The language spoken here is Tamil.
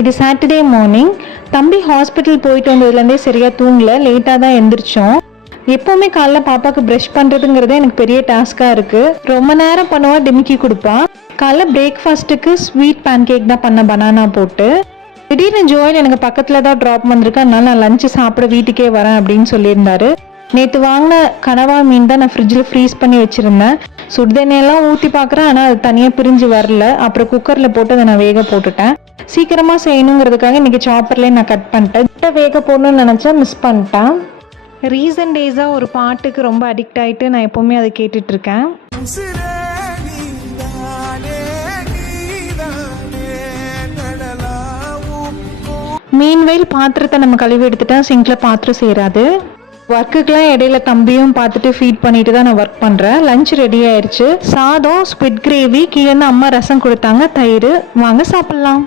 இது சாட்டர்டே மார்னிங். தம்பி ஹாஸ்பிட்டல் போயிட்டு வந்ததுலேருந்தே சரியாக தூங்கல, லேட்டாக தான் எழுந்திரிச்சோம். எப்போவுமே காலைல பாப்பாவுக்கு ப்ரஷ் பண்ணுறதுங்கிறதே எனக்கு பெரிய டாஸ்காக இருக்குது. ரொம்ப நேரம் பண்ணுவா, டிமிக்கி கொடுப்பா. காலைல பிரேக்ஃபாஸ்ட்டுக்கு ஸ்வீட் பேன் கேக் தான் பண்ண, பனானா போட்டு. திடீர்னு ஜோயல் எனக்கு பக்கத்தில் தான் ட்ராப் வந்திருக்கு, அதனால நான் லஞ்சு சாப்பிட வீட்டுக்கே வரேன் அப்படின்னு சொல்லியிருந்தாரு. நேற்று வாங்கின கனவா மீன் தான் நான் ஃப்ரிட்ஜில் ஃப்ரீஸ் பண்ணி வச்சுருந்தேன். சுடுதண்ணியெல்லாம் ஊற்றி பார்க்குறேன், ஆனால் அது தனியாக பிரிஞ்சு வரல. அப்புறம் குக்கரில் போட்டு அதை நான் வேக போட்டுட்டேன். சீக்கிரமாக செய்யணுங்கிறதுக்காக இன்றைக்கி சாப்பர்லேயே நான் கட் பண்ணிட்டேன். வேக போடணும்னு நினச்சா மிஸ் பண்ணிட்டேன். ரீசன்ட் டேஸாக ஒரு பாட்டுக்கு ரொம்ப அடிக்ட் ஆகிட்டு நான் எப்போவுமே அதை கேட்டுட்ருக்கேன். மீன்வெயில் பாத்திரத்தை நம்ம கழுவி எடுத்துட்டா சிங்கில் பாத்திரம் சேராது. ஒர்க்குக்கெலாம் இடையில தம்பியும் பார்த்துட்டு ஃபீட் பண்ணிட்டு தான் நான் ஒர்க் பண்ணுறேன். லஞ்ச் ரெடி ஆயிடுச்சு. சாதம், ஸ்குவிட் கிரேவி, கீழே அம்மா ரசம் கொடுத்தாங்க, தயிர். வாங்க சாப்பிட்லாம்.